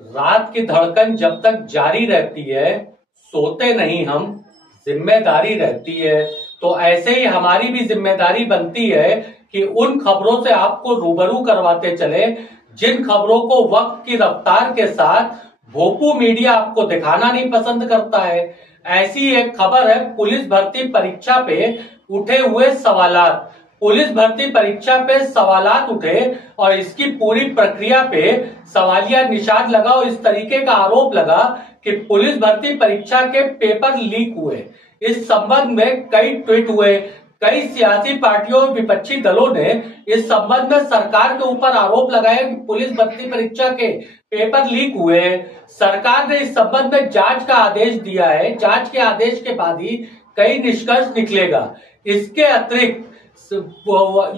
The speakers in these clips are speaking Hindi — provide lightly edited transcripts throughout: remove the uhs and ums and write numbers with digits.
रात की धड़कन जब तक जारी रहती है, सोते नहीं हम, जिम्मेदारी रहती है। तो ऐसे ही हमारी भी जिम्मेदारी बनती है कि उन खबरों से आपको रूबरू करवाते चले जिन खबरों को वक्त की रफ्तार के साथ भोपू मीडिया आपको दिखाना नहीं पसंद करता है। ऐसी एक खबर है पुलिस भर्ती परीक्षा पे उठे हुए सवालात। पुलिस भर्ती परीक्षा पे सवालात उठे और इसकी पूरी प्रक्रिया पे सवालिया निशान लगा और इस तरीके का आरोप लगा कि पुलिस भर्ती परीक्षा के पेपर लीक हुए। इस संबंध में कई ट्वीट हुए, कई सियासी पार्टियों और विपक्षी दलों ने इस संबंध में सरकार के ऊपर आरोप लगाया कि पुलिस भर्ती परीक्षा के पेपर लीक हुए। सरकार ने इस संबंध में जांच का आदेश दिया है। जांच के आदेश के बाद ही कई निष्कर्ष निकलेगा। इसके अतिरिक्त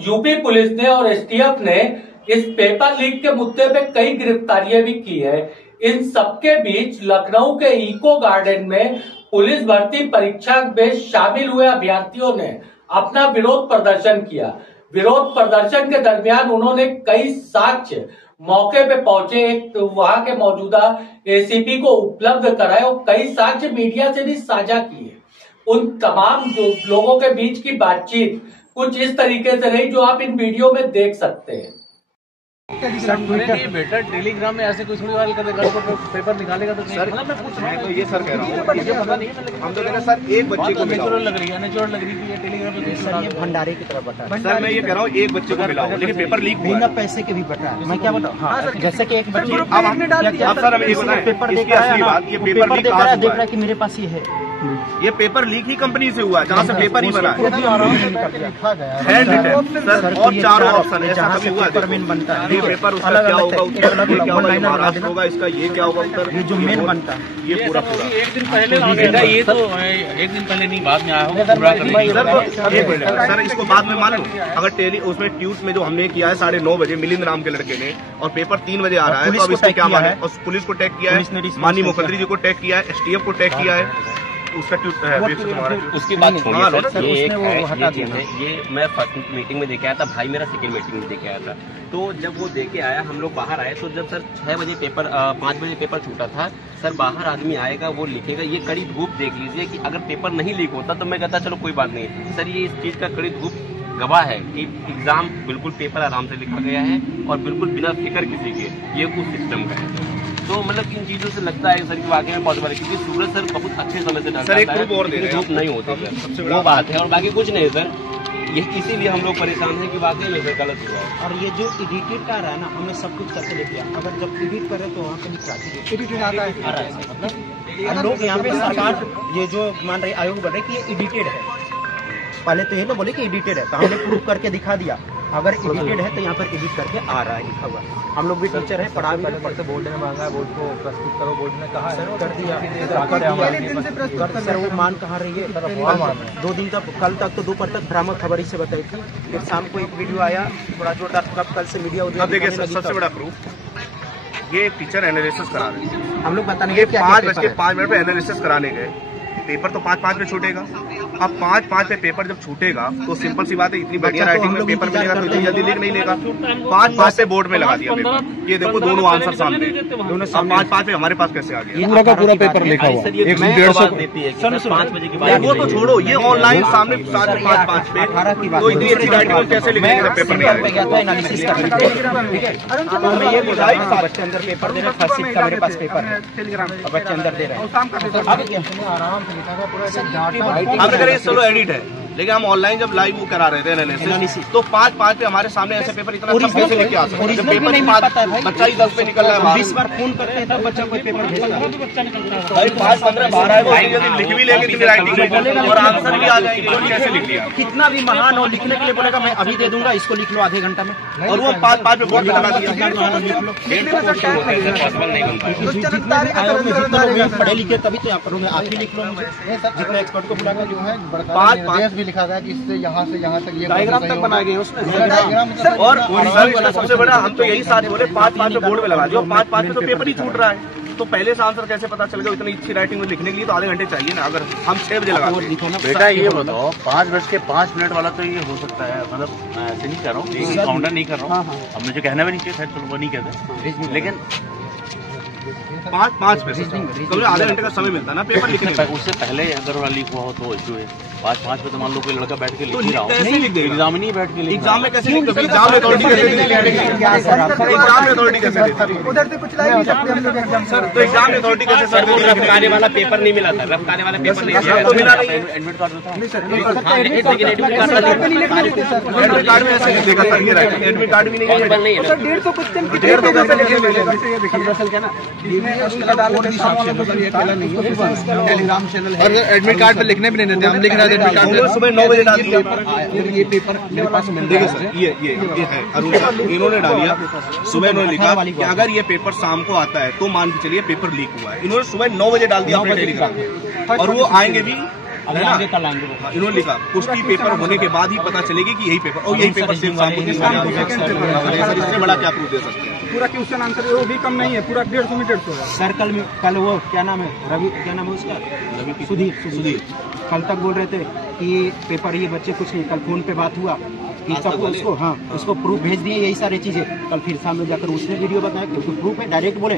यूपी पुलिस ने और एसटीएफ ने इस पेपर लीक के मुद्दे पे कई गिरफ्तारियां भी की है। इन सबके बीच लखनऊ के इको गार्डन में पुलिस भर्ती परीक्षा में शामिल हुए अभ्यर्थियों ने अपना विरोध प्रदर्शन किया। विरोध प्रदर्शन के दरमियान उन्होंने कई साक्ष्य मौके पे पहुंचे, एक वहां के मौजूदा एसीपी को उपलब्ध कराए और कई साक्ष्य मीडिया से भी साझा किए। उन तमाम लोगों के बीच की बातचीत कुछ इस तरीके से रही जो आप इन वीडियो में देख सकते हैं। बेटा टेलीग्राम में ऐसे कुछ नहीं कर पेपर निकालेगा तो सर मैं तो ये सर कह रहा हूँ पता नहीं है। हम तो कह रहे हैं सर एक बच्चे को नेचुरल लग रही है ये टेलीग्राम में सर ये भंडारे की तरफ बता। सर मैं ये कह रहा हूँ एक बच्चे को मिला लेकिन पेपर लीक हुआ बिना पैसे के भी बता। मैं क्या बताऊँ जैसे कि एक बच्चे अब सर हमें पेपर देख रहा है, ये पेपर देख रहा है कि मेरे पास ये है, ये पेपर लीक ही कंपनी से हुआ है जहाँ से पेपर ही बना है और चारों ऑप्शन ऐसा कभी हुआ बनता है। ये पेपर उसका क्या होगा, उत्तर क्या होगा, महाराष्ट्र होगा, इसका ये क्या होगा उत्तर, ये जो मेन बनता है ये पूरा एक दिन पहले ये तो एक दिन पहले नहीं बाद में आया होगा सर। इसको बाद में मान लो अगर उसमें ट्यूट में जो हमने किया है 9:30 बजे मिलिंद नाम के लड़के ने और पेपर 3 बजे आ रहा है तो अब इसको क्या माने। और पुलिस को टैग किया है, माननीय मुख्यमंत्री जी को टैग किया है, एसटीएफ को टैग किया है, उसका उसकी बात छोड़िए सर। ये एक है ये चीज है, ये मैं फर्स्ट मीटिंग में देखे आया था, भाई मेरा सेकंड मीटिंग में देखे आया था। तो जब वो देके आया हम लोग बाहर आए तो जब सर 6 बजे पेपर 5 बजे पेपर छूटा था सर, बाहर आदमी आएगा वो लिखेगा, ये कड़ी धूप देख लीजिए कि अगर पेपर नहीं लीक होता तो मैं कहता चलो कोई बात नहीं सर। ये इस चीज का कड़ी धूप गवाह है कि एग्जाम बिल्कुल पेपर आराम से लिखा गया है और बिल्कुल बिना फिक्र किसी के ये कुछ सिस्टम का है। तो मतलब इन चीजों से लगता है सर कि वाकई में पॉसिबल है क्योंकि सूरज सर बहुत अच्छे समय से ढलता है, धूप नहीं होती सर, वो बात है और बाकी कुछ नहीं सर। ये इसीलिए हम लोग परेशान हैं कि वाकई में सर गलत हुआ है। और ये जो एडिटेड का रहा है ना, हमने सब कुछ करके लिख दिया, अगर जब एडिट करें तो वहाँ पे लिखा एडिटेड आ रहा है मतलब हम लोग यहाँ पे सरकार ये जो मान रही आयोग बोल रहे कि ये एडिटेड है। पहले तो ये ना बोले कि एडिटेड है तो हमने प्रूफ करके दिखा दिया, अगर एडिटेड है तो यहाँ पर एडिट करके आ रहा है लिखा हुआ। हम लोग भी टीचर है, पढ़ा भी पढ़ते बोर्ड ने मांगा, बोर्ड को प्रस्तुत करो, बोर्ड ने कहा सर कर दिया सर। वो मान कहाँ रही है 2 दिन तक, कल तक तो दोपहर तक भ्रामक खबर ही से बताई थी, फिर शाम को एक वीडियो आया बड़ा जोरदार, कल से मीडिया। देखिए सबसे बड़ा प्रूफ ये टीचर एनालिसिस करा रहे हैं, हम लोग बताने 5:05 पे एनालिसिस कराने गए, पेपर तो 5:05 पे छूटेगा। अब 5:05 पे पेपर जब छूटेगा तो सिंपल सी बात है, इतनी बढ़िया राइटिंग में पेपर मिलेगा तो इतनी जल्दी लीक नहीं लेगा। 5:05 पे बोर्ड में लगा दिया पेपर, ये देखो दोनों आंसर सामने, दोनों 5:05 पे हमारे पास कैसे आ गया पूरा का पूरा पेपर लिखा हुआ 150 देती है 5 बजे की बात। वो तो छोड़ो, ये ऑनलाइन सामने 5:05 पे तो इतनी अच्छी राइटिंग में कैसे लिखेंगे पेपर नहीं आएगा। बच्चे अंदर पेपर दे रहे हैं, फर्स्ट सीट का मेरे पास पेपर है, बच्चे अंदर दे रहे हैं आराम से लिखा पूरा। चलो एडिट है लेकिन हम ऑनलाइन जब लाइव वो करा रहे थे एनालिसिस तो 5:05 पे हमारे सामने ऐसे पेपर इतना कैसे लेके आ सकते हैं। पेपर बच्चा ही 10 पे निकल रहा है, 20 बार फोन करते हैं तब बच्चा कोई पेपर भेजता है। 5-15-12 लिख भी लेंगे कितनी राइटिंग और आंसर भी आ जाएंगे, कैसे लिख लिया। कितना भी महान हो लिखने के लिए बोलेगा मैं अभी दे दूंगा, इसको लिख लो आधे घंटा में, और वो 5:05 पे बोर्ड लगा दिया। पढ़े लिखे तभी तो यहाँ पर आप भी लिख लो, जितने एक्सपर्ट को बुलाकर जो है 5 भी लिखा गया कि इससे यहाँ से यहाँ तक ये डायग्राम तक बनाए गए उसमें। और सबसे बड़ा हम तो यही साथ बोले 5:05 पे बोर्ड में लगा दिया, 5:05 पे तो पेपर ही छूट रहा है तो पहले से आंसर कैसे पता चल गया। इतनी अच्छी राइटिंग में लिखने के लिए तो आधे घंटे चाहिए ना, अगर हम 6 बजे लगाते हैं। बेटा ये बताओ 5:05 वाला तो ये हो सकता है, मतलब मैं ऐसे नहीं कर रहा हूँ, काउंटर नहीं कर रहा हूँ, अब मुझे कहना भी नहीं चाहिए, शायद चलो वो नहीं कहते, लेकिन 5 पैसे कम आधे घंटे का समय मिलता है ना पेपर लिखने में। उससे पहले अगर लीक हुआ हो तो इश्यू है। 5 पे तो मान लो कोई लड़का बैठ के लिख तो ही रहा हो, कैसे लिख देगा? एग्जाम नहीं बैठ के लिख एग्जाम में कैसे लिख देगा? एग्जाम में अथॉरिटी कैसे देगी? एग्जाम में अथॉरिटिटी कैसे देगी? उधर से कुछ ला नहीं सकते हम लोग एग्जाम सर तो एग्जाम में अथॉरिटी कैसे सर? वो रफ्तारी वाला पेपर नहीं मिला था, रफ्तारी वाला पेपर नहीं मिला। तो मिला नहीं, एडमिट कार्ड होता है। एडमिट कार्ड में ऐसे लिख देगा सर, ये राइट एडमिट कार्ड भी नहीं है। सर 150 क्वेश्चन कितने पेज पे लिखे हुए हैं? दरअसल क्या ना टेलीग्राम चैनल है और एडमिट कार्ड पे लिखने भी नहीं देते, हम लिख रहे थे एडमिट कार्ड पे सुबह 9 बजे डाल दिया ये पेपर मेरे पास मिल देखिए सर ये है अरुण सर, इन्होंने डालिया सुबह इन्होंने लिखा कि अगर ये पेपर शाम को आता है तो मान के चलिए पेपर लीक हुआ है। इन्होंने सुबह 9 बजे डाल दिया अपने टेलीग्राम पे और वो आएंगे भी आगे कल आएंगे। इन्होंने लिखा पुष्टि पेपर होने के बाद ही पता चलेगी कि यही पेपर और यही पेपर सिर्फ शाम को इससे बड़ा क्या प्रूफ दे सकते हैं? पूरा क्वेश्चन आंसर वो भी कम नहीं है, पूरा 150 मीटर तो है। सर कल वो क्या नाम है रवि, क्या नाम है उसका, सुधीर कल तक बोल रहे थे कि पेपर ये बच्चे कुछ नहीं। कल फोन पे बात हुआ कि सब उसको उसको प्रूफ भेज दिए यही सारी चीजें। कल फिर सामने जाकर उसने वीडियो बताया क्योंकि प्रूफ है, डायरेक्ट बोले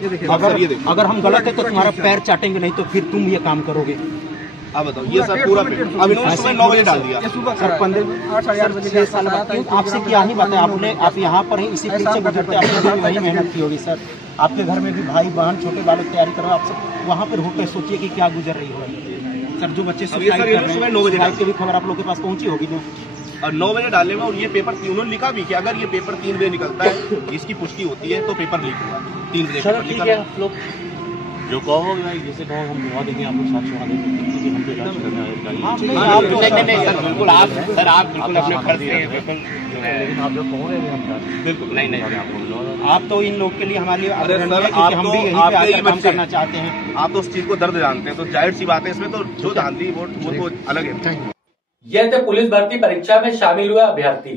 अगर हम गलत है तो तुम्हारा पैर चाटेंगे, नहीं तो फिर तुम ये काम करोगे। अब बताओ ये सब पूरा अब इन्होंने सुबह 9 बजे डाल दिया। सर 6 साल बाद आपसे क्या ही बात है, आप यहाँ पर ही इसी पीछे गुजरते, आपने भी वही मेहनत की होगी सर। आपके घर में भी भाई बहन छोटे बालक तैयारी करो, आप सब वहाँ पर होकर सोचिए कि क्या गुजर रही हो सर। जो बच्चे सुबह 9 बजे की भी खबर आप लोग के पास पहुँची होगी जो और 9 बजे डालने में, और ये पेपर उन्होंने लिखा भी कि अगर ये पेपर 3 बजे निकलता है इसकी पुष्टि होती है तो पेपर लीक हुआ 3 बजे पेपर निकला। आप लोग जो कहो जैसे कहो हम दिखा देंगे, आप लोग साक्ष्य वहाँ देंगे हम तो इलाज करने बिल्कुल आप बिल्कुल अपने फर्ज हैं बिल्कुल, लेकिन आप लोग कहोगे बिल्कुल नहीं आपको आप तो इन लोग के लिए हमारे लिए अरे सर हम भी यहीं पे आकर काम करना चाहते हैं। आप तो उस चीज को दर्द जानते हैं, तो जाहिर सी बात है इसमें तो जो धांधली वो तो अलग है। ये थे पुलिस भर्ती परीक्षा में शामिल हुए अभ्यर्थी।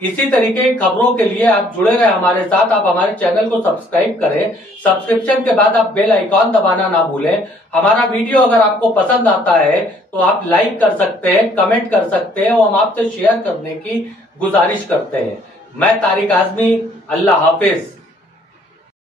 इसी तरीके की खबरों के लिए आप जुड़े रहे हमारे साथ। आप हमारे चैनल को सब्सक्राइब करें, सब्सक्रिप्शन के बाद आप बेल आइकॉन दबाना ना भूलें। हमारा वीडियो अगर आपको पसंद आता है तो आप लाइक कर सकते हैं, कमेंट कर सकते हैं और हम आपसे शेयर करने की गुजारिश करते हैं। मैं तारिक आजमी, अल्लाह हाफिज।